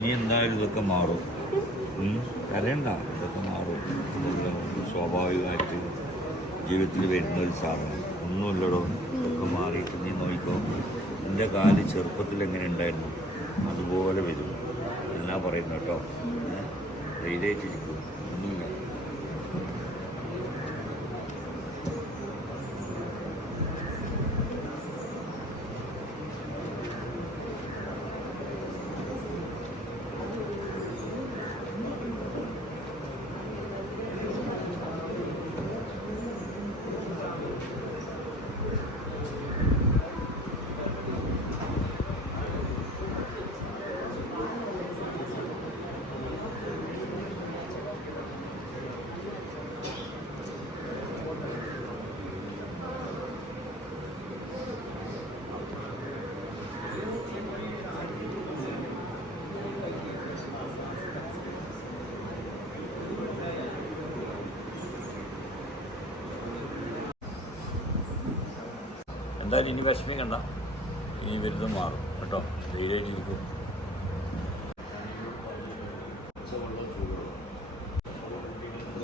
ഇനി എന്തായാലും ഇതൊക്കെ മാറും. കരയണ്ട. ഇതൊക്കെ മാറും. സ്വാഭാവികമായിട്ട് ജീവിതത്തിൽ വരുന്ന ഒരു സാധനം. ഒന്നുമില്ലടോ. ഇതൊക്കെ മാറിയിട്ട് നീ നോക്കിക്കോ. എന്റെ കാൽ ചെറുപ്പത്തിൽ എങ്ങനെ ഉണ്ടായിരുന്നു? അതുപോലെ വരും. എന്നാ പറയുന്നു കേട്ടോ? ധൈര്യമായിട്ടിരിക്കും ഒന്നുമില്ല. എന്തായാലും ഇനി വിഷമിക്കണ്ട ഇനി വരുന്നത് മാറും. കേട്ടോ? ധൈര്യമായിട്ടിരിക്കും.